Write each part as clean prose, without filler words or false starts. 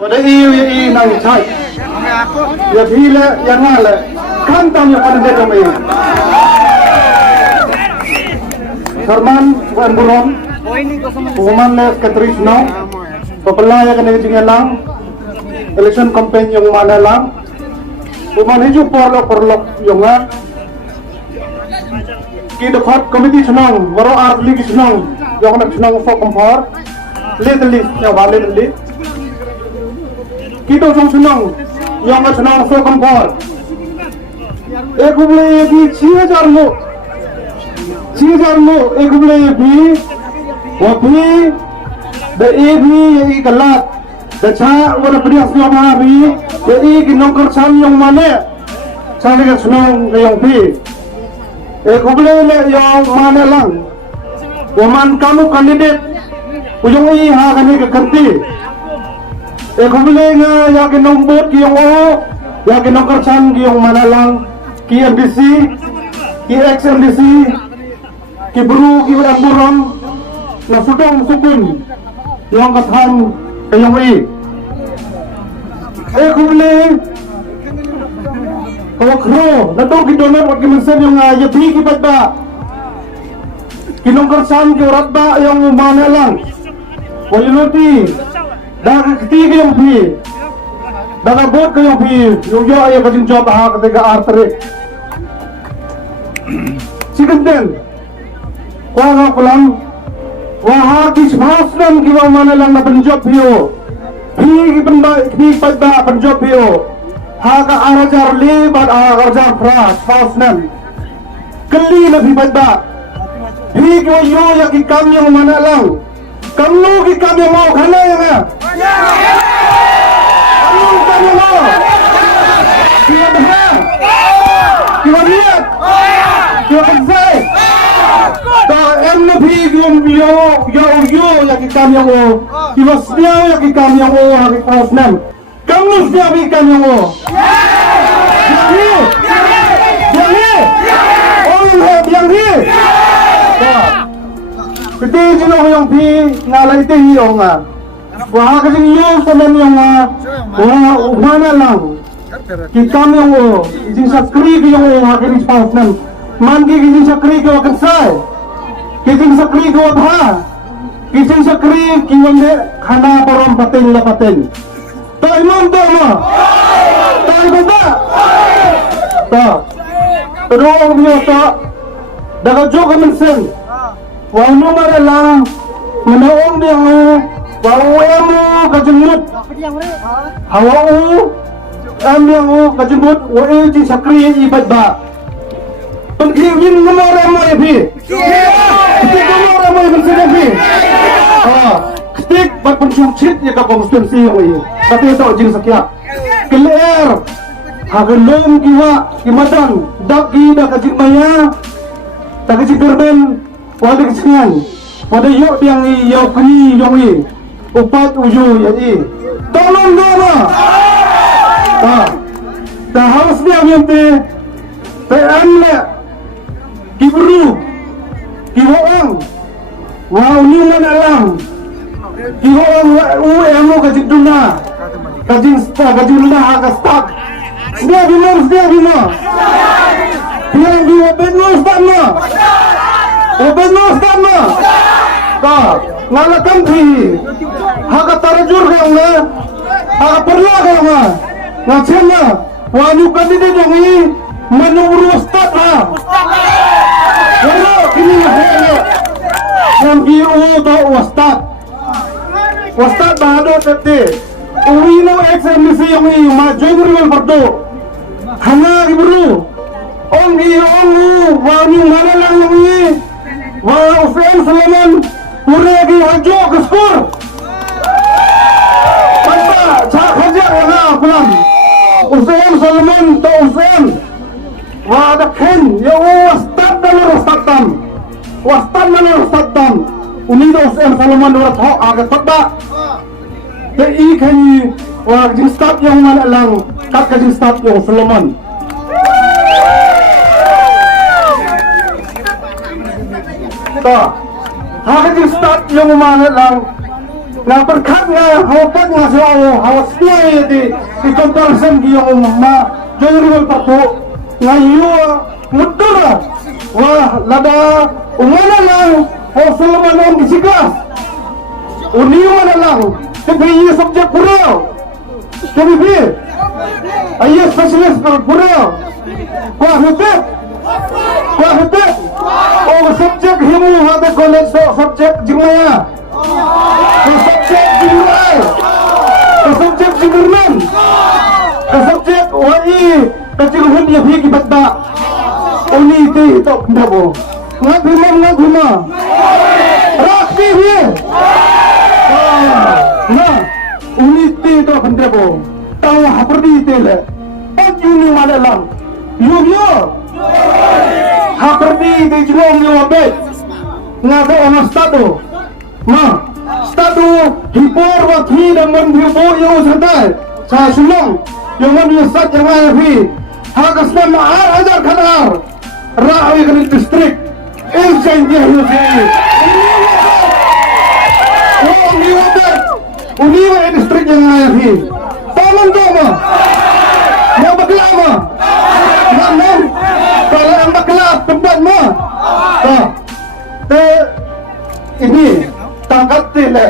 pada i nang chai ya phile ya ngale kan tam ya pada de kami Sarman wan buron Uman le Katris no Papalaya ka na lang election campaign yung mana lang Uman hiju porlok yung nga Kidokot committee senang waro art league senang yung nak senang for kompor little ya ba little Kido senang yang nak senang for kompor ek bule bi 6000 lo ek bule bi wa bi da e bi ye galat da cha wala prias yo ma bi ye e ki nongkar sam yung mane chale ka senang yung bi ek bule le yung mane lang waman kamu kandidat ujung i ha kami ke kanti ek bule nga ya ke nombor ki yung o ya ke nongkar sam ki yung mana lang ki MDC ki XMDC ki buru ki amburam na sudong sukun yung kathan yung i ek bule Kro, nato ki donor wag kimansan yung yabi ki badba. Kinongkarsan ki urat ba yung mana lang. Wayunoti. Daga kiti yung pi. Daga bot ko yung pi. Yung yo ay kajing job ha katiga artery. Sikanden. Kuha ko lang. Waha kismas lang ki mana lang na penjob hiyo. Pi ki badba penjob hiyo. Haka arajar libat arajar pras fausnan keli lebih badba hi ko yo ya ki kam yang mana lang kamu ki kam yang mau khana yang ya kamu kam yang mau dia dah dia lihat dia kerja ta em lebih yo ya ki kam yang mau kiwas dia ya ki kam yang mau ha ki fausnan kamu siapa ikan yang mau? Yang ni, kita jenuh yang pi ngalai teh yang wah kasi yung saman yang wah mana lang kita yang izin sakri yang akan ispas nan mandi izin sakri ko akan say izin sakri ko apa izin sakri kiwande khana parom paten Tak imam tak mah. Tak imam tak. Tak. Terus dia tak. Dah juga mensen. Wahyu mana lang. Menaung dia wahyu kajemut. Hawu. Yang kajemut. Wahyu di sakri ibad ba. Pengkirin nomor ramai bi. Kita nomor ramai mensen bi. Stik berpencungcit ya ke konstitusi yang ini. Tapi itu jing sakya. Keler. Hagelum kiwa kimadan. Dak ki dak kajik maya. Tak kajik berben. Wada kecengan. Wada yuk yang i yuk kini yang i. Upat uju yang i. Tolong dama. Tak harus dia minta. PM le. Kibru. Kiwaang. Wow ni mana lang. Kihoang UMO kajik duna. Kajik duna haka stak. Dia bina. Dia benus tak ma. Benus tak ma. Tak. Ngalakan thi. Haka tarajur kaya nga. Haka perla kaya nga. Ngacen nga. Wanu kandidat yang ini menurut stat ha. Wala kini nga. Yang kiro to wastat. Ustaz Bahadur Tete uwi na XMC yung majong rival parto hanga ibru ongi wani mana lang yung wa Usain Salaman uregi hajo keskur basta cha khaja na pulang Usain Salaman to Usain wa dakhen yo ustad wastan unido Usain Salaman urat ho aga tabba Tei kani wag jing stop yung mana lang kat ka jing stop yung Solomon. Ta. Ha ka jing stop yung mana lang na berkat na hawakan nga sa hawas niya di ikontrolsan giyong ma general pato nga iyo mudo na wah lada umana lang o sulaman ang bisigas uniyo na lang tapi iya subjek pura tapi bi iya spesialis pura wah hebat o subjek himu hada college subjek jingmaya subjek jingmay subjek jingurman subjek wai kecilhun dia pergi batda uni itu ndabo ngaguma rakti dia nah uni itu ndabo tahu haperdi tele panjuni madalang yo haperdi di jelong yo bet ngado ona stado stado hipor wa thi dan man hipo yo sadai sa sulong yo man yo sat yang ai fi hagas na maar hajar khanar rawi kan distrik insan dia yo fi uni wa distrik yang ai fi taman doma mau baklama namun kalau ang bakla tempat mo ini tangkat tila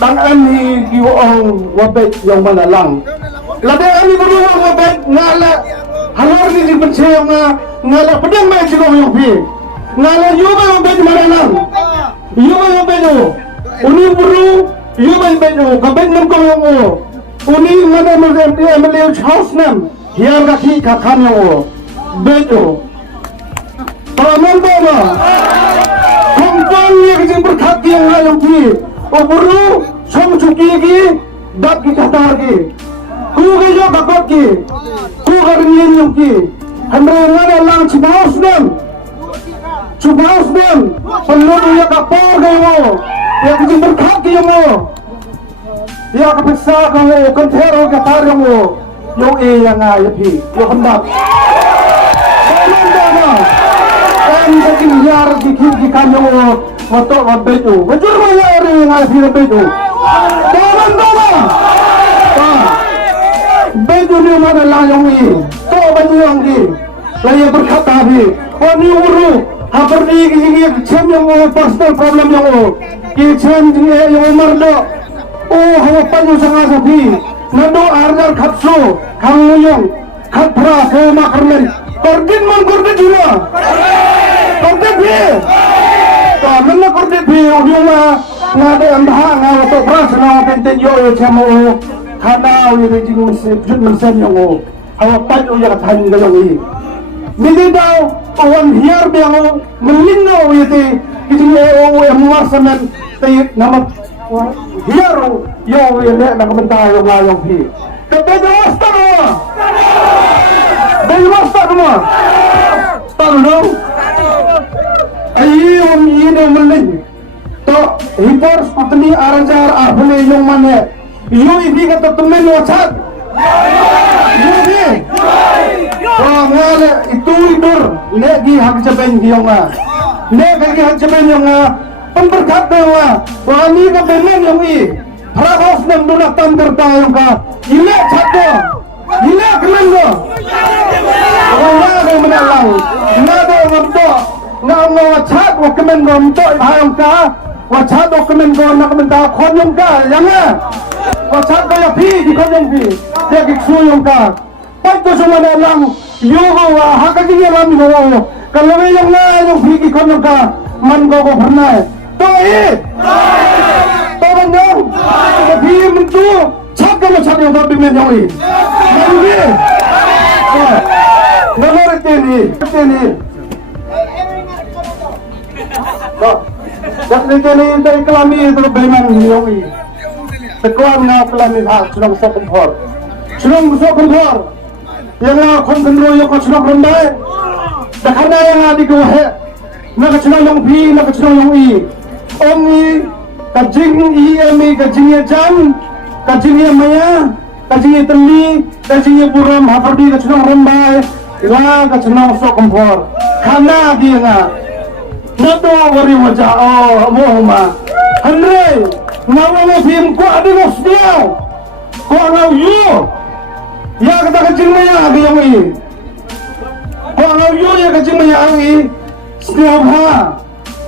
tangan ni giwang wabet yang malalang lada ani beruang wabet ngala halor ni si benceng ngala pedang mai si kau yang pi ngala yuba wabet malalang yuba wabet uni buru yuba wabet kabet nam kau yang uni ngada melihat house nam hiar kaki kakam yang beto paman bama kompang yang jeng berkat yang ayam ki oburu som cuki ki dat ki kata ki ku gayo bakot ki ku garnien yang ki hamre ngana lang cibaus dem penuh ya kapor gayo ya jeng berkat ki yang ya kapesa kamu kentero katar yang yo yang ayam ki yo hendak jadi yar dikit di kanyo moto wabetu wajur maya ori ngai fi wabetu taman doma betu ni mana la yong i to banyu yong ki laya berkata bi wani uru habar ni ki chem yang personal problem yang ki chem yang mardo hawa panyu sanga sapi nando arjar khatsu kanguyong khatra ke makarmen kordin man kordin jura kordin bi to menna kordin bi udiuma ngade amha ngaw to pras na penten yo chamo khana wi jing men yo hawa panyu ya than ga yo midi daw awan hiar bi ngo melinno yete jing o masamen tay namat hiar yo le na kamenta yo ngayong bi kete jawasta semua tahu ayi om ini melin to hipor patni arajar ahli yang mana yo ini kata temen wachat yo ni ngale itu idur lagi hak jaben dionga lagi hak jaben dionga pemberkat dionga wani ka bemen yang i prabos nam duna tandur tayong ka ile chato ile kelendo ngado menalang ngado ngomto ngamo wachat wakemen ngomto hayong ka wachat wakemen go nakamenta khonyong ka yanga wachat kaya pi di khonyong pi dia kiksuyong ka pagto sa menalang yogo wa hakagi lam yo kalau yang na yung pi khonyong ka man go ko pernah to banyong pi mentu chat ka machat yung tapi menyong i mangi Nomor ini. Dak ini dari kelami itu beman yoi. Sekuan ngau kelami hak sunang sokumpor. Yang ngau konsenro yang kau sunang rendai. Dak ada yang adi kau he. Nak sunang yang pi, nak sunang yang i. Ongi kajing i emi kajingnya jam, kajingnya maya, kajingnya teli, kajingnya buram hafardi sunang rendai. Wah, kecenang sok kompor. Karena dia nggak, nato wari wajah. Oh, mohon ma. Andre, Ngawang film ko adi mo sniaw. Ko ngaw yu. Ya kata kecil maya agi yang i. Ko ngaw yu ya kecil maya agi. Sniaw ha.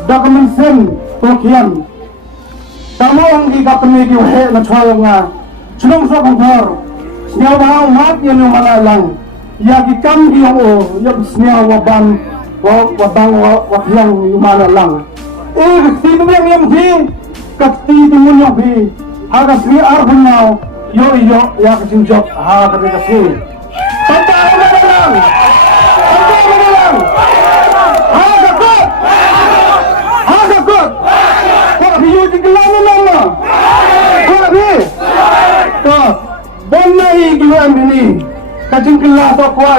Dokumen sen tokian. Tamo ang ikapani ki he na chwayong nga. Chulong sa kongkor. Sniaw ha umat yan yung malalang. Ya kikam ki yung o. Yung sniaw wabang wakyang yung malalang. Sino yang yang hi. Kati timun yang hi. Haga sri arhun now. Yo ya kecil job. Ha kati kasi. Tantang mo na lang. Tantang mo na lang. Haga kot. Haga kot. Kok hiyo tiglan mo na. Kok hi. Kok. Bon na hi kiluan ini. Kacing kelas o kwa.